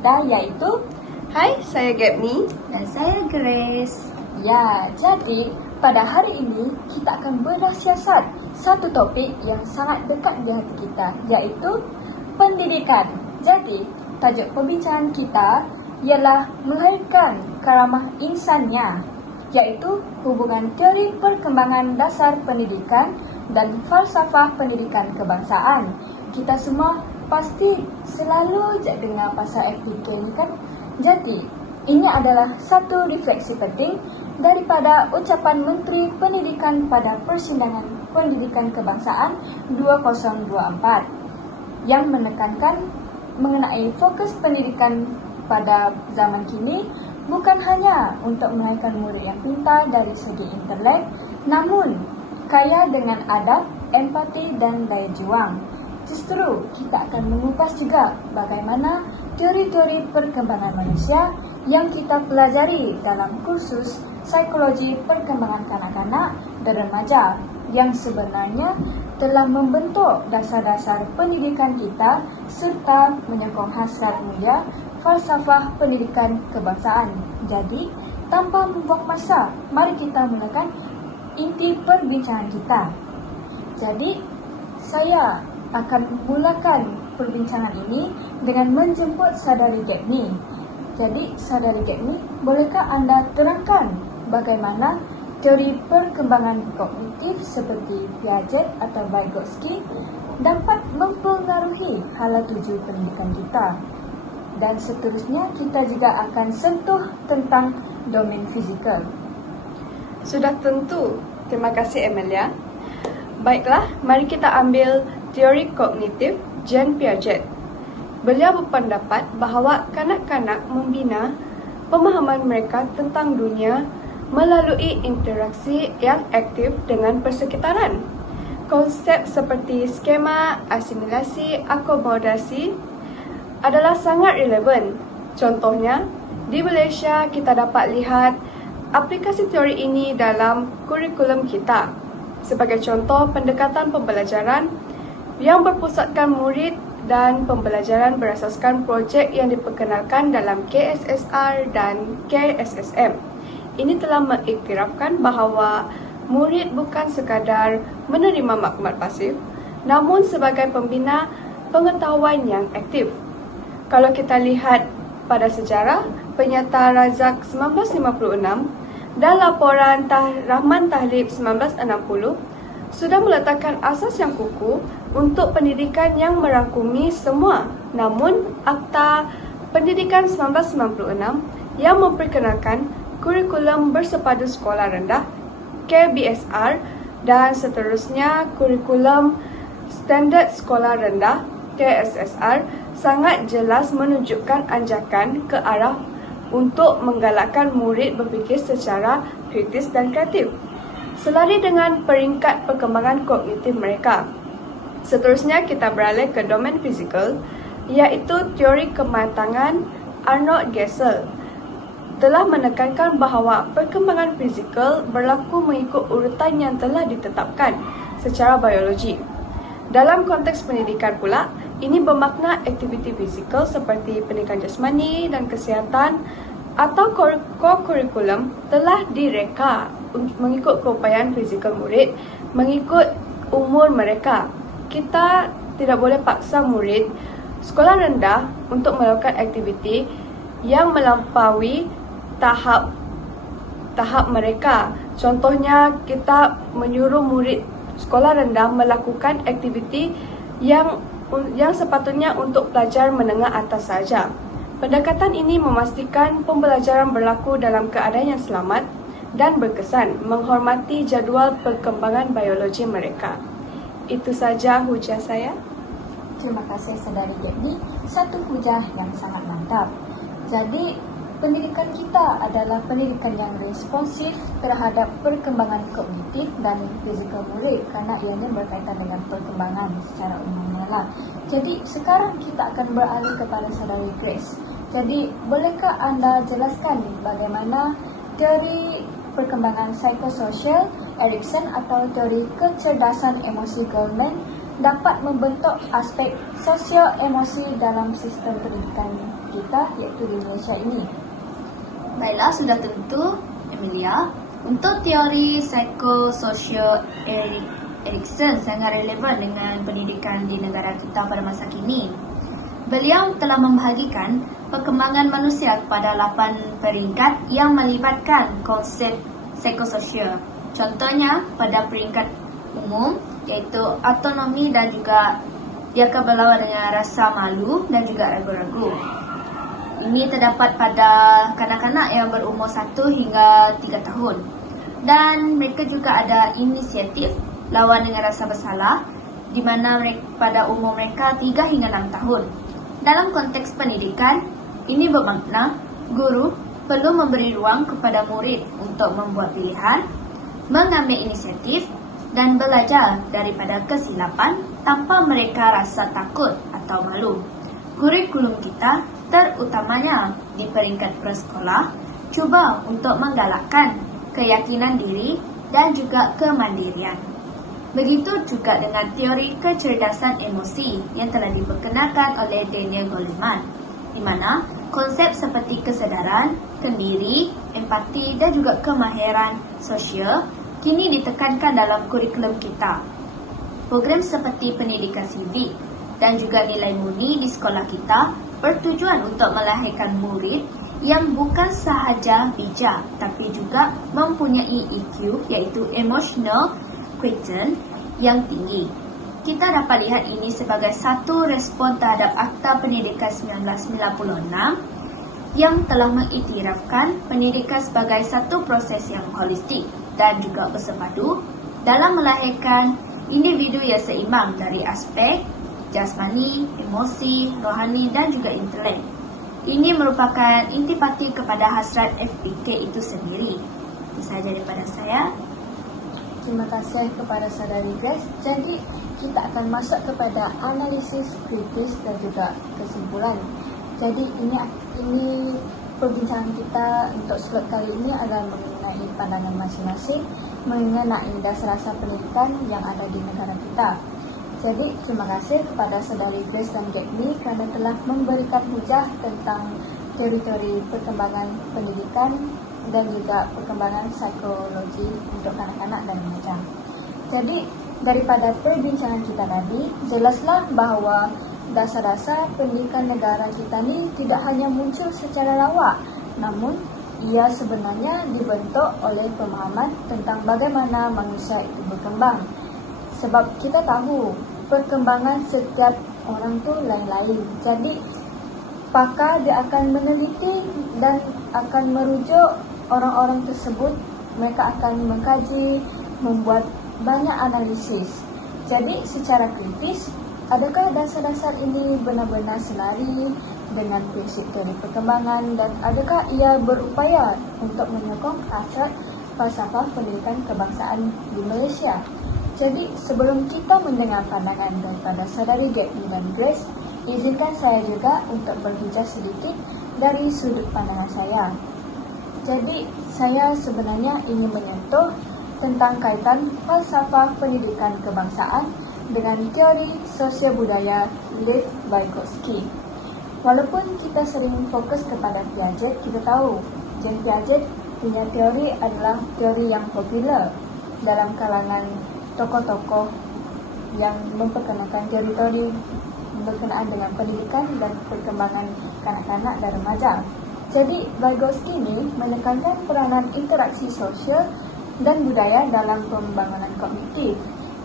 kita iaitu Hai, saya Gabni. Dan saya Grace. Ya, jadi pada hari ini kita akan bedah siasat satu topik yang sangat dekat di hati kita, iaitu pendidikan. Jadi, tajuk perbincangan kita ialah melahirkan karamah insannya, iaitu hubungan teori perkembangan dasar pendidikan dan falsafah pendidikan kebangsaan. Kita semua pasti selalu je dengar pasal FPK ni kan? Jadi, ini adalah satu refleksi penting daripada ucapan Menteri Pendidikan pada Persidangan Pendidikan Kebangsaan 2024 yang menekankan mengenai fokus pendidikan pada zaman kini bukan hanya untuk melahirkan murid yang pintar dari segi intelek, namun kaya dengan adab, empati dan daya juang. Justru kita akan mengupas juga bagaimana teori-teori perkembangan manusia yang kita pelajari dalam kursus psikologi perkembangan kanak-kanak dan remaja yang sebenarnya telah membentuk dasar-dasar pendidikan kita serta menyokong hasrat mulia falsafah pendidikan kebangsaan. Jadi, tanpa membuang masa, mari kita mulakan inti perbincangan kita. Jadi, saya akan mulakan perbincangan ini dengan menjemput Saudari Gabni. Jadi, Saudari Gabni, bolehkah anda terangkan bagaimana teori perkembangan kognitif seperti Piaget atau Vygotsky dapat mempengaruhi hala tuju pendidikan kita? Dan seterusnya, kita juga akan sentuh tentang domain fizikal. Sudah tentu. Terima kasih, Amelia. Baiklah, mari kita ambil teori kognitif Jean Piaget. Beliau berpendapat bahawa kanak-kanak membina pemahaman mereka tentang dunia melalui interaksi yang aktif dengan persekitaran. Konsep seperti skema, asimilasi, akomodasi adalah sangat relevan. Contohnya, di Malaysia kita dapat lihat aplikasi teori ini dalam kurikulum kita. Sebagai contoh, pendekatan pembelajaran yang berpusatkan murid dan pembelajaran berasaskan projek yang diperkenalkan dalam KSSR dan KSSM. Ini telah mengiktirafkan bahawa murid bukan sekadar menerima maklumat pasif, namun sebagai pembina pengetahuan yang aktif. Kalau kita lihat pada sejarah, Penyata Razak 1956 dan laporan Rahman Tahlib 1960 sudah meletakkan asas yang kukuh untuk pendidikan yang merangkumi semua. Namun, Akta Pendidikan 1996 yang memperkenalkan kurikulum bersepadu sekolah rendah KBSR dan seterusnya kurikulum standard sekolah rendah KSSR sangat jelas menunjukkan anjakan ke arah untuk menggalakkan murid berfikir secara kritis dan kreatif, selari dengan peringkat perkembangan kognitif mereka. Seterusnya kita beralih ke domain fizikal, iaitu teori kematangan Arnold Gesell telah menekankan bahawa perkembangan fizikal berlaku mengikut urutan yang telah ditetapkan secara biologi. Dalam konteks pendidikan pula, ini bermakna aktiviti fizikal seperti pendidikan jasmani dan kesihatan atau kurikulum telah direka mengikut keupayaan fizikal murid, mengikut umur mereka. Kita tidak boleh paksa murid sekolah rendah untuk melakukan aktiviti yang melampaui tahap mereka. Contohnya, kita menyuruh murid sekolah rendah melakukan aktiviti yang sepatutnya untuk pelajar menengah atas saja. Pendekatan ini memastikan pembelajaran berlaku dalam keadaan yang selamat dan berkesan, menghormati jadual perkembangan biologi mereka. Itu saja hujah saya. Terima kasih Saudari Gabni, satu hujah yang sangat mantap. Jadi, pendidikan kita adalah pendidikan yang responsif terhadap perkembangan kognitif dan fizikal murid kerana ianya berkaitan dengan perkembangan secara umumnya lah. Jadi, sekarang kita akan beralih kepada Saudari Grace. Jadi, bolehkah anda jelaskan bagaimana teori perkembangan psikososial Erikson atau teori kecerdasan emosi Goldman dapat membentuk aspek sosio-emosi dalam sistem pendidikan kita, iaitu di Malaysia ini. Baiklah, sudah tentu, Emilia. Untuk teori psikososio Erikson sangat relevan dengan pendidikan di negara kita pada masa kini. Beliau telah membahagikan perkembangan manusia kepada 8 peringkat yang melibatkan konsep psikososial. Contohnya pada peringkat umum iaitu autonomi dan juga dia akan berlawan dengan rasa malu dan juga ragu-ragu. Ini terdapat pada kanak-kanak yang berumur 1 hingga 3 tahun. Dan mereka juga ada inisiatif lawan dengan rasa bersalah di mana pada umur mereka 3 hingga 6 tahun. Dalam konteks pendidikan, ini bermakna guru perlu memberi ruang kepada murid untuk membuat pilihan, mengambil inisiatif dan belajar daripada kesilapan tanpa mereka rasa takut atau malu. Kurikulum kita, terutamanya di peringkat prasekolah, cuba untuk menggalakkan keyakinan diri dan juga kemandirian. Begitu juga dengan teori kecerdasan emosi yang telah diperkenalkan oleh Daniel Goleman, di mana konsep seperti kesedaran, kendiri, empati dan juga kemahiran sosial kini ditekankan dalam kurikulum kita. Program seperti pendidikan sivik dan juga nilai murni di sekolah kita bertujuan untuk melahirkan murid yang bukan sahaja bijak tapi juga mempunyai EQ iaitu Emotional Quotient yang tinggi. Kita dapat lihat ini sebagai satu respon terhadap Akta Pendidikan 1996 yang telah mengiktirafkan pendidikan sebagai satu proses yang holistik dan juga bersepadu dalam melahirkan individu yang seimbang dari aspek jasmani, emosi, rohani dan juga intelek. Ini merupakan intipati kepada hasrat FPK itu sendiri. Itu sahaja daripada saya. Terima kasih kepada Saudari Grace. Jadi, kita akan masuk kepada analisis kritis dan juga kesimpulan. Jadi, ini perbincangan kita untuk slot kali ini adalah mengenai pandangan masing-masing mengenai dasar-dasar pendidikan yang ada di negara kita. Jadi, terima kasih kepada Saudari Grace dan Gapmi kerana telah memberikan hujah tentang teori-teori perkembangan pendidikan dan juga perkembangan psikologi untuk kanak-kanak dan remaja. Jadi, daripada perbincangan kita tadi, jelaslah bahawa dasar-dasar pendidikan negara kita ni tidak hanya muncul secara lawak, namun ia sebenarnya dibentuk oleh pemahaman tentang bagaimana manusia itu berkembang. Sebab kita tahu perkembangan setiap orang tu lain-lain. Jadi pakar dia akan meneliti dan akan merujuk orang-orang tersebut. Mereka akan mengkaji, membuat banyak analisis. Jadi secara kritis, adakah dasar-dasar ini benar-benar selari dengan prinsip teori perkembangan dan adakah ia berupaya untuk menyokong hasrat falsafah pendidikan kebangsaan di Malaysia? Jadi, sebelum kita mendengar pandangan daripada Saudari Gapmi dan Grace, izinkan saya juga untuk berhujah sedikit dari sudut pandangan saya. Jadi, saya sebenarnya ingin menyentuh tentang kaitan falsafah pendidikan kebangsaan dengan teori sosial budaya Lev Vygotsky. Walaupun kita sering fokus kepada Piaget, kita tahu Jean Piaget punya teori adalah teori yang popular dalam kalangan tokoh-tokoh yang memperkenalkan teori-teori berkenaan dengan pendidikan dan perkembangan kanak-kanak dan remaja. Jadi, Vygotsky ini menekankan peranan interaksi sosial dan budaya dalam pembangunan kognitif.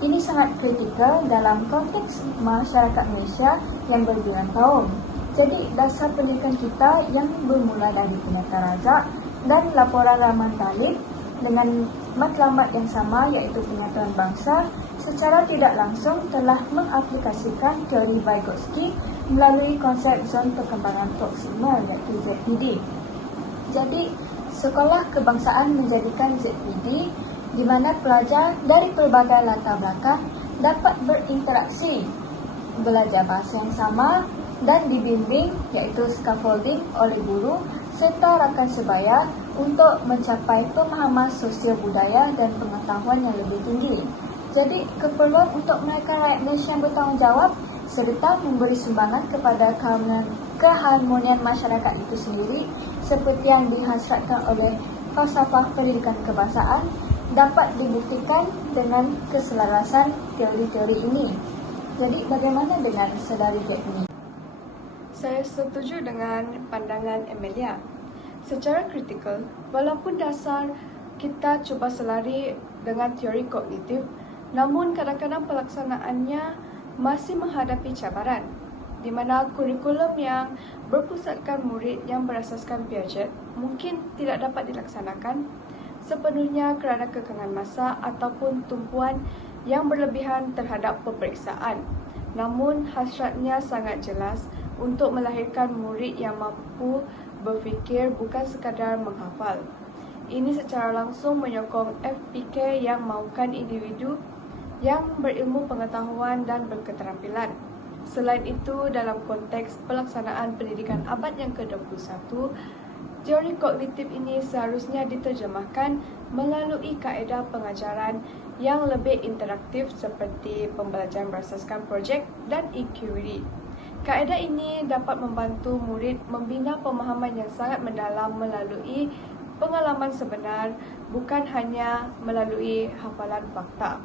Ini sangat kritikal dalam konteks masyarakat Malaysia yang berbilang kaum. Jadi, dasar pendidikan kita yang bermula dari Pinata Razak dan laporan Rahman Talib dengan matlamat yang sama iaitu penyatuan bangsa secara tidak langsung telah mengaplikasikan teori Vygotsky melalui konsep zon perkembangan proksimal iaitu ZPD. Jadi, sekolah kebangsaan menjadikan ZPD di mana pelajar dari pelbagai latar belakang dapat berinteraksi, belajar bahasa yang sama dan dibimbing iaitu scaffolding oleh guru serta rakan sebaya untuk mencapai pemahaman sosial budaya dan pengetahuan yang lebih tinggi. Jadi, keperluan untuk menaikkan rakyat Malaysia yang bertanggungjawab serta memberi sumbangan kepada keharmonian masyarakat itu sendiri seperti yang dihasratkan oleh falsafah pendidikan kebangsaan dapat dibuktikan dengan keselarasan teori-teori ini. Jadi, bagaimana dengan saudari Jack ini? Saya setuju dengan pandangan Amelia. Secara kritikal, walaupun dasar kita cuba selari dengan teori kognitif, namun kadang-kadang pelaksanaannya masih menghadapi cabaran, di mana kurikulum yang berpusatkan murid yang berasaskan Piaget mungkin tidak dapat dilaksanakan sepenuhnya kerana kekangan masa ataupun tumpuan yang berlebihan terhadap peperiksaan. Namun hasratnya sangat jelas untuk melahirkan murid yang mampu berfikir bukan sekadar menghafal. Ini secara langsung menyokong FPK yang mahukan individu yang berilmu pengetahuan dan berketerampilan. Selain itu, dalam konteks pelaksanaan pendidikan abad yang ke-21, teori kognitif ini seharusnya diterjemahkan melalui kaedah pengajaran yang lebih interaktif seperti pembelajaran berasaskan projek dan EQD. Kaedah ini dapat membantu murid membina pemahaman yang sangat mendalam melalui pengalaman sebenar, bukan hanya melalui hafalan fakta.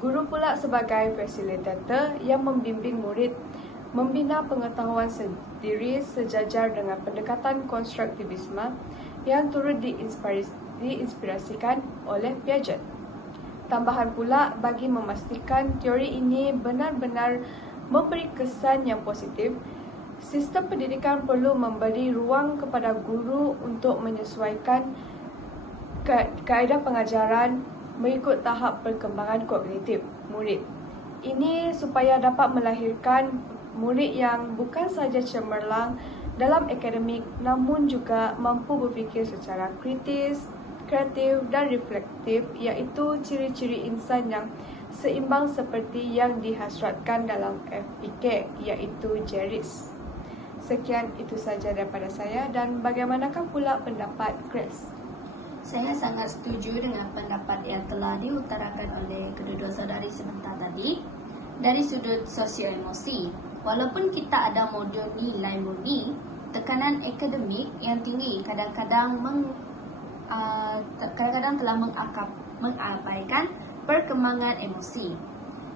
Guru pula sebagai fasilitator yang membimbing murid membina pengetahuan sendiri sejajar dengan pendekatan konstruktivisme yang turut diinspirasikan oleh Piaget. Tambahan pula bagi memastikan teori ini benar-benar memberi kesan yang positif, sistem pendidikan perlu memberi ruang kepada guru untuk menyesuaikan kaedah pengajaran mengikut tahap perkembangan kognitif murid. Ini supaya dapat melahirkan murid yang bukan sahaja cemerlang dalam akademik namun juga mampu berfikir secara kritis, kreatif dan reflektif, iaitu ciri-ciri insan yang seimbang seperti yang dihasratkan dalam FPK, iaitu JERIS. Sekian itu saja daripada saya, dan bagaimanakah pula pendapat Grace? Saya sangat setuju dengan pendapat yang telah diutarakan oleh kedua-dua saudari sebentar tadi. Dari sudut sosio-emosi, walaupun kita ada modul nilai murni, tekanan akademik yang tinggi kadang-kadang telah mengabaikan perkembangan emosi.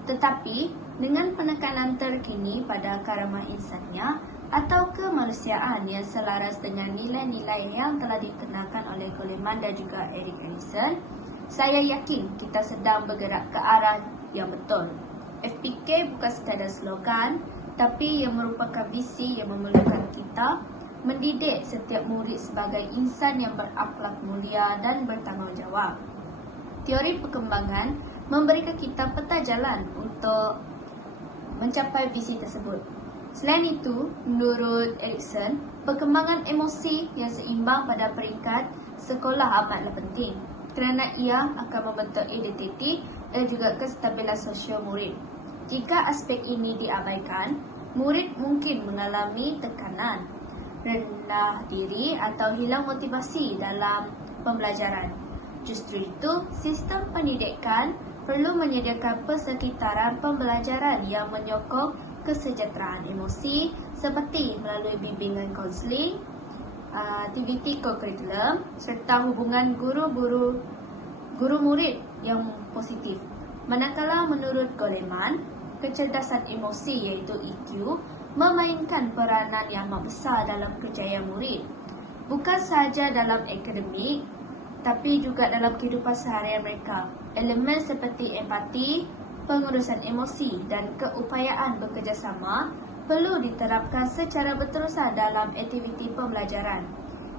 Tetapi, dengan penekanan terkini pada karama insannya atau kemanusiaan yang selaras dengan nilai-nilai yang telah dikenakan oleh Goleman dan juga Erik Erikson, saya yakin kita sedang bergerak ke arah yang betul. FPK bukan sekadar slogan, tapi yang merupakan visi yang memerlukan kita mendidik setiap murid sebagai insan yang berakhlak mulia dan bertanggungjawab. Teori perkembangan memberikan kita peta jalan untuk mencapai visi tersebut. Selain itu, menurut Erikson, perkembangan emosi yang seimbang pada peringkat sekolah amatlah penting kerana ia akan membentuk identiti dan juga kestabilan sosial murid. Jika aspek ini diabaikan, murid mungkin mengalami tekanan, rendah diri atau hilang motivasi dalam pembelajaran. Justru itu, sistem pendidikan perlu menyediakan persekitaran pembelajaran yang menyokong kesejahteraan emosi seperti melalui bimbingan kaunseling, aktiviti kokurikulum serta hubungan guru-murid yang positif. Manakala menurut Goleman, kecerdasan emosi iaitu EQ memainkan peranan yang amat besar dalam kejayaan murid. Bukan sahaja dalam akademik, tapi juga dalam kehidupan seharian mereka. Elemen seperti empati, pengurusan emosi dan keupayaan bekerjasama perlu diterapkan secara berterusan dalam aktiviti pembelajaran.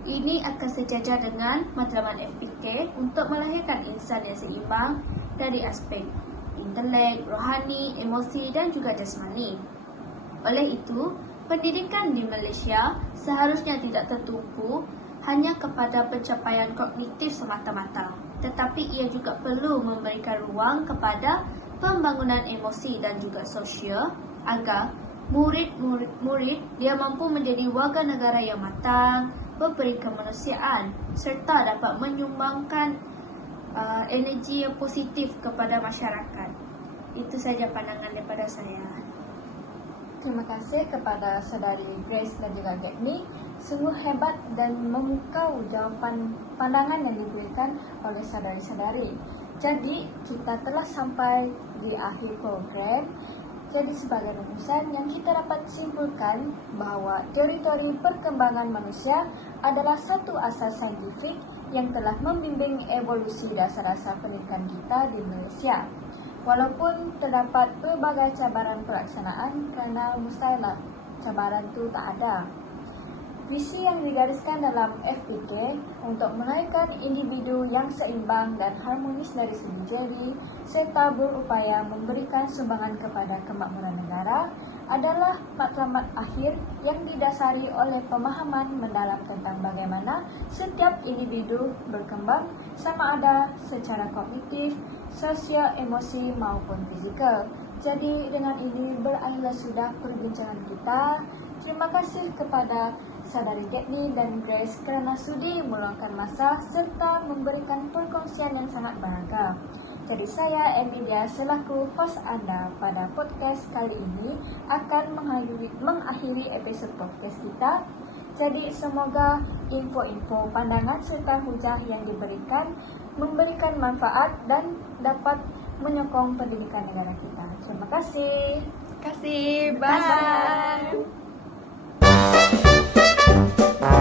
Ini akan sejajar dengan matlamat FPK untuk melahirkan insan yang seimbang dari aspek intelek, rohani, emosi dan juga jasmani. Oleh itu, pendidikan di Malaysia seharusnya tidak tertumpu hanya kepada pencapaian kognitif semata-mata, tetapi ia juga perlu memberikan ruang kepada pembangunan emosi dan juga sosial agar murid dia mampu menjadi warga negara yang matang, berberi kemanusiaan serta dapat menyumbangkan energi yang positif kepada masyarakat. Itu saja pandangan daripada saya. Terima kasih kepada Saudari Grace dan juga Gagni. Sungguh hebat dan memukau jawapan pandangan yang diberikan oleh saudari-saudari. Jadi, kita telah sampai di akhir program. Jadi, sebagai rumusan yang kita dapat simpulkan bahawa teori-teori perkembangan manusia adalah satu asas saintifik yang telah membimbing evolusi dasar-dasar pendidikan kita di Malaysia. Walaupun terdapat pelbagai cabaran pelaksanaan kerana mustahil cabaran itu tak ada. Visi yang digariskan dalam FPK untuk melahirkan individu yang seimbang dan harmonis dari segi diri serta berupaya memberikan sumbangan kepada kemakmuran negara adalah matlamat akhir yang didasari oleh pemahaman mendalam tentang bagaimana setiap individu berkembang sama ada secara kognitif, sosial, emosi maupun fizikal. Jadi dengan ini berakhirlah sudah perbincangan kita. Terima kasih kepada Saudari Gagni dan Grace kerana sudi meluangkan masa serta memberikan perkongsian yang sangat berharga. Jadi saya Emilia selaku host anda pada podcast kali ini akan mengakhiri episod podcast kita. Jadi semoga info-info, pandangan serta hujah yang diberikan memberikan manfaat dan dapat menyokong pendidikan negara kita. Terima kasih. Terima kasih. Bye. Bye.